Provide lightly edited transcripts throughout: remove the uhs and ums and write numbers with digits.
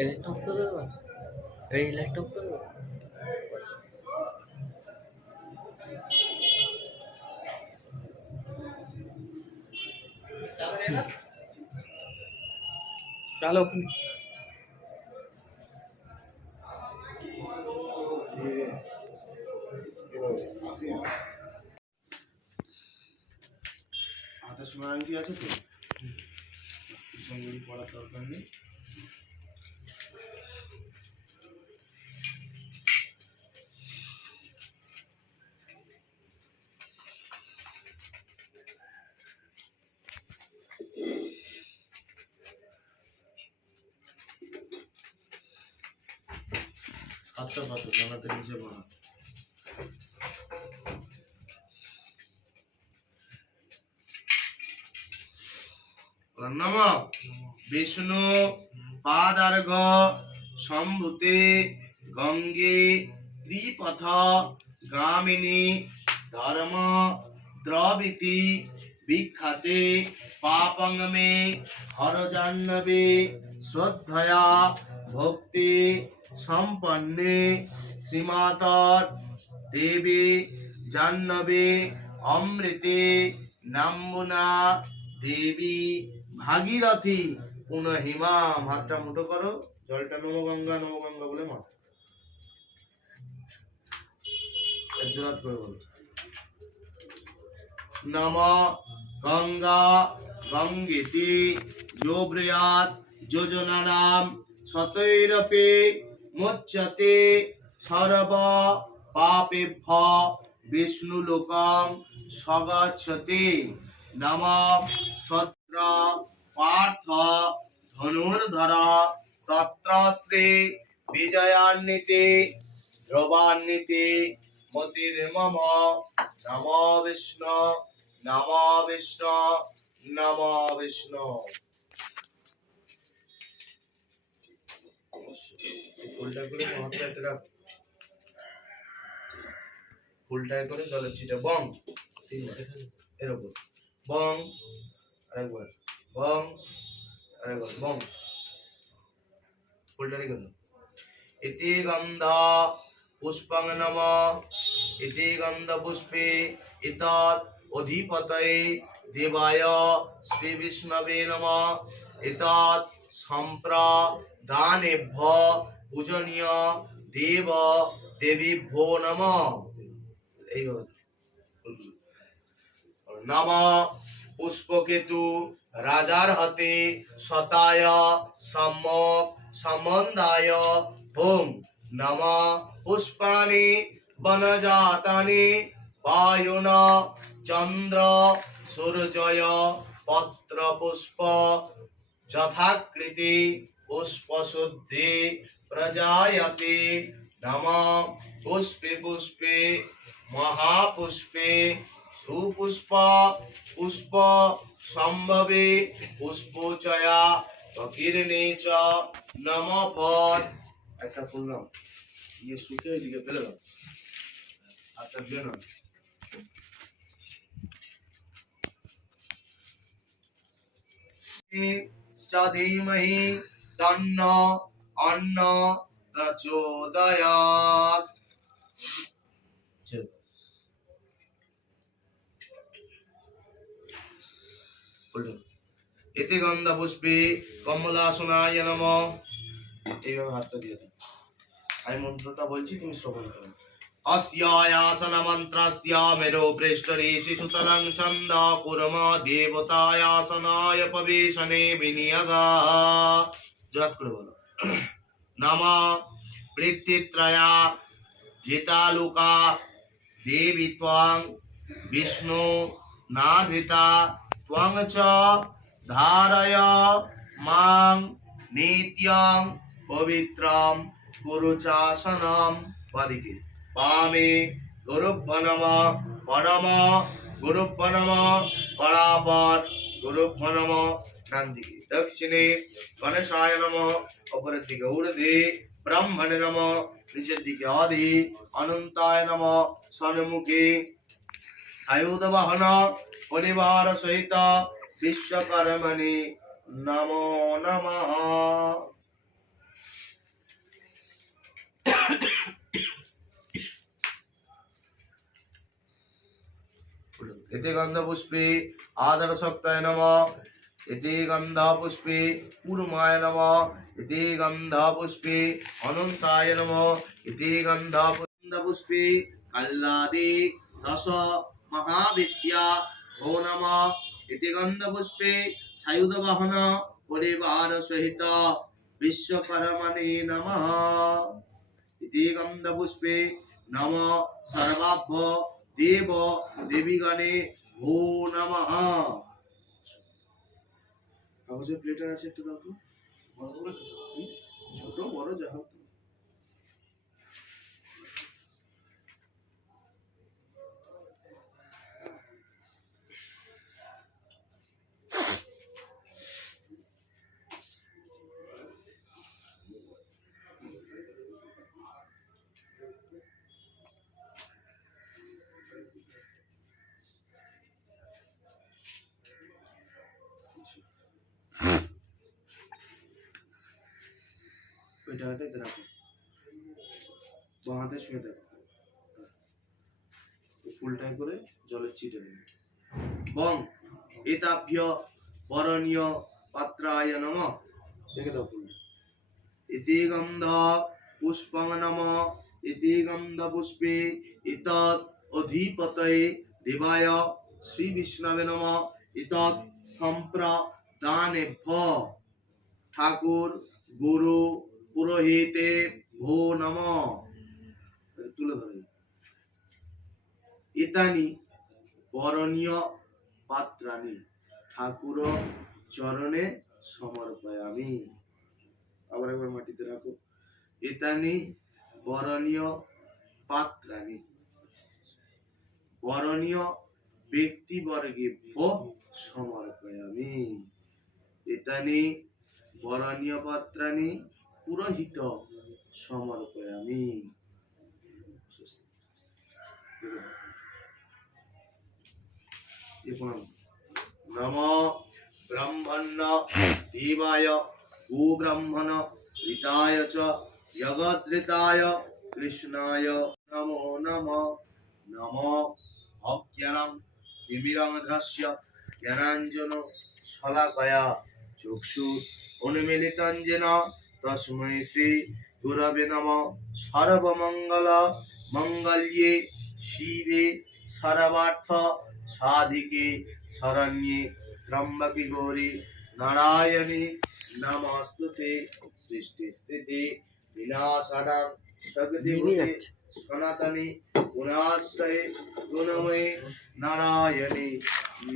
এদিকটা অফ করে দেবো, এই লাইটটা অফ করে দেবো। चलो হাতে সোনার আংটি আছে তো, সঙ্গে পড়ার দরকার নেই। হাতটা পাতো, জানাতে নিচে পড়া। নম বিষ্ণু পাদার্ঘ সম্ভুতে গঙ্গে ত্রিপথ গামিনী ধর্ম দ্রবিতি বিখ্যাতে পাপং মে হরজাহ্নবে শ্রদ্ধয়া ভক্তি সম্পন্নে শ্রীমাতর দেবী জাহ্নবে অমৃতে নাম্বুনা দেবী ভাগীরথী পুনহিমাম। হাতটা মুঠো করো, জলটা নমো গঙ্গা বলে মাথা জোরাত করে বলো। নম গঙ্গা গঙ্গেতি যোব্রয়াত যোজনানাম শতৈরপি মুচ্যতে সর্ব পাপেভ্য বিষ্ণু লোকং সগচ্ছতি। নম সত্র পার্থ ধনুর্ধর তত্র শ্রী বিজয়ান্বিতে ধ্রুবান্বিতে মতির্মম। নম বিষ্ণু নম বিষ্ণু নম বিষ্ণু। ফুলটা করে মহাত্মাটা রাখ, ফুলটায় করে জলের ছিটা বং এরকম বং, আরেকবার বং, আরেকবার বং। ফুলটা রেখে দাও। ইতি গন্ধ পুষ্পং নম ইতি গন্ধ পুষ্পে ইতৎ অধিপতয়ে দেবায় শ্রী বিষ্ণবে নমঃ। ইতৎ সম্প্রদানেভ্য পূজনীয় দেব দেবীভ্যো নমঃ। এইভাবে নম পুষ্পকেতু রাজার হাতে শতায় সম্যক সম্বন্ধায় হোম। নম পুষ্পানি বনজাতানি বায়ুনা চন্দ্র সূর্যয় পত্র পুষ্প যথাকৃতি পুষ্প শুদ্ধি প্রজায়তে। নম পুষ্পে পুষ্পে মহাপুষ্পে সুপুষ্প পুষ্প সম্ভবে পুষ্পচয়া প্রকীর্ণে চ নম ফল। একটা ফুল নাও, ইয়ে শুকে দিকে ফেলে দাও, আচ্ছা দিয়ে নাও। ধীমহি তন্ন অন্ন প্রচোদয়াৎ। এতে গন্ধ পুষ্পে কমলাসনায় নমঃ। এইভাবে হাতটা দিয়ে দাও। আমি মন্ত্রটা বলছি, তুমি শ্রবণ করো। अस्यासन मंत्रस्य मेरो पृष्ठरेशि सुतलं छन्द कुर्म देवतायासनाय पवेशने विनियगा। जोरात करे बोलो। नमः पृथ्वीत्रया धृतालुका देवी त्वं विष्णु नाधृता त्वं च धारय मां नित्यं पवित्रं कुरु चासनं। वादिके वामे गुरुभ्यो नमः परम गुरुभ्यो नमः परापर गुरुभ्यो नमः। डान दिके दक्षिणे गणेशाय नमः, অপরের দিকে ঊর্ধ্বে ব্রাহ্মণে নমঃ, নিচের দিকে অধি অনন্তায় নমঃ। সন্মুখে সায়ুধ বাহন পরিবার সহিত বিশ্বকর্মণে নমো নমঃ। इति गंधपुष्पे आदरशक्ताय नमः इति गंधपुष्पे कूर्माय नमः इति गंधपुष्पे अनंताय नमः इति गंधपुष्पे कल्लादि दश महाविद्या भो नमः इति गंधपुष्पे सायुध वाहन परिवार सहित विश्वकर्मणे नमः इति गंधपुष्पे नमः सर्वाभ्य देव देवीगणे भो नमः কাগজের প্লেটার আছে একটা দাও তো বড় বড় ছোট বড় যা হোক ওই টাকাটা এতে রাখো বাঁ হাতে শুয়ে দেখো ফুলটাই করে জলের ছিটে দেবে বং এতাভ্য বরণীয় পাত্রায় নমঃ দেখে দাও ফুল ইতি গন্ধ পুষ্পং নমঃ ইতি গন্ধ পুষ্পে ইতৎ অধিপতয়ে দেবায় শ্রী বিষ্ণবে নমঃ ইতৎ সম্প্রদানেভ্য ঠাকুর গুরু পুরোহিতে ভো নমঃ তুলে ধরে ইতানি বরণীয় পাত্রাণি ঠাকুর চরণে সমর্পয়ামি আবার একবার মাটিতে রাখো ইতানি বরণীয় পাত্রাণি বরণীয় ব্যক্তিবর্গে সমর্পয়ামি ইতানি বরণীয় পাত্রাণি পুরোহিত সমর্পয়ামি নম ব্রহ্মণ্য দেবায় গোব্রাহ্মণ ঋতায় চ জগদ্ঋতায় কৃষ্ণায় নমো নমঃ নম অজ্ঞানং বিমিরমধস্য জ্ঞানাঞ্জন শলাকয়া চক্ষু উন্মিলিतं येन তস্मै শ্রী গুরবে নমঃ সর্বমঙ্গল মঙ্গল্যে শিবে সর্বার্থ সাধিকে শরণ্যে ত্র্যম্বকে গৌরী নারায়ণী নমস্তুতে সৃষ্টি স্থিতি বিনাশানাং শক্তিভূতে সনাতনী গুণাশ্রয়ে গুণময়ে নারায়ণী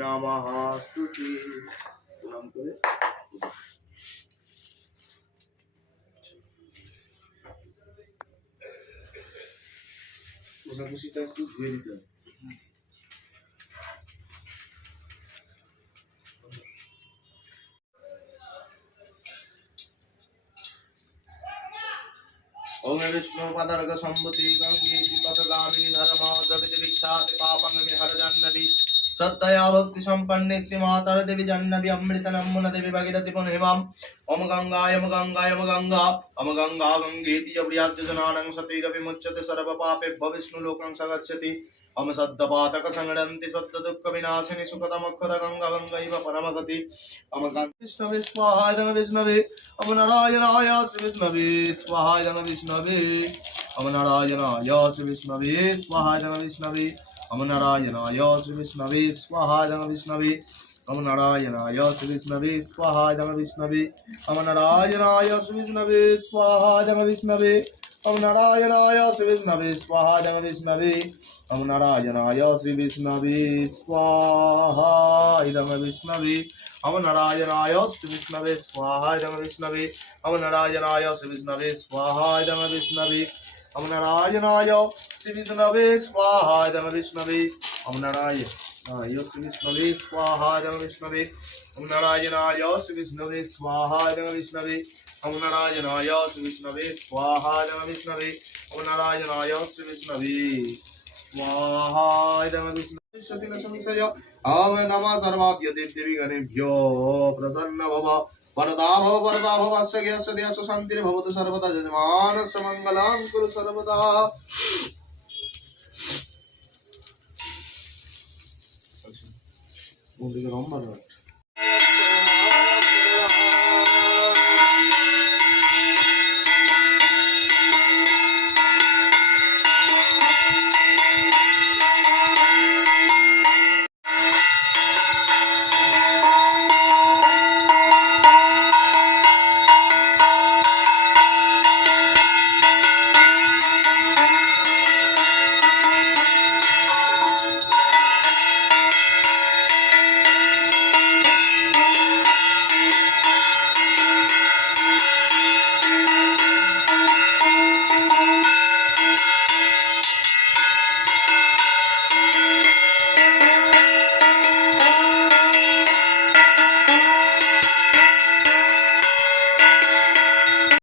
নমস্তুতে প্রণাম করে কোষাকুষিটা একটু ধুয়ে দিতে হবে ओम विष्णु पदरग संभूति गंगे पथगामिनी धर्म जगत विख्यात पापं हर जाह्नवी श्रद्धया भक्ति संपन्ने श्री माता देवी जाह्नवी अमृत नमून देवी भगीरथी पुनहिमाम ओम गंगाय ओम गंगाय ओम गंगा ओम गंगा गंगेति जप्रियात् जनानां सतीरविमुच्यते सर्व पापेभ्यो विष्णु लोकं सगच्छति ओम सद्दपातक संगणन्ति सद्द दुःख विनाशिनी सुखदमोक्षद गंगा गंगैव परमगति ओम विष्णवे स्वाहा नमः विष्णवे ओम नारायणाय श्री विष्णवे स्वाहा नमः विष्णवे ओम नारायणाय श्री विष्णवे स्वाहा नमः विष्णवे ओम नारायणाय श्री विष्णवे स्वाहा नमः विष्णवे ओम नारायणाय श्री विष्णवे स्वाहा नमः विष्णवे ओम नारायणाय श्री विष्णवे स्वाहा नमः विष्णवे ओम नारायणाय श्री विष्णवे स्वाहा नमः विष्णवे ओम नारायणाय श्री विष्णवे स्वाहा नमः विष्णवे ओम नारायणाय श्री विष्णवे स्वाहा नमः विष्णवे ओम नारायणाय श्री विष्णवे स्वाहा नमः विष्णवे ओम नारायणाय श्री विष्णवे स्वाहा नमः विष्णवे ओम नारायणाय श्री विष्णवे स्वाहा नमः विष्णवे ओम नारायणाय श्री विष्णवे स्वाहा नमः विष्णवे ओम नारायणाय श्री विष्णवे स्वाहा नमः विष्णवे ओम नारायणाय श्री विष्णवे स्वाहा नमः विष्णवे सतिन संशय ओम नमः सर्वाभ्यो देवदेवीगणेभ्यो प्रसन्न भव वरदा भव अस्यस्य देश शान्तिर्भवतु सर्वदा यजमानस्य मङ्गलं कुरु सर्वदा ওদিকে লম্বা রড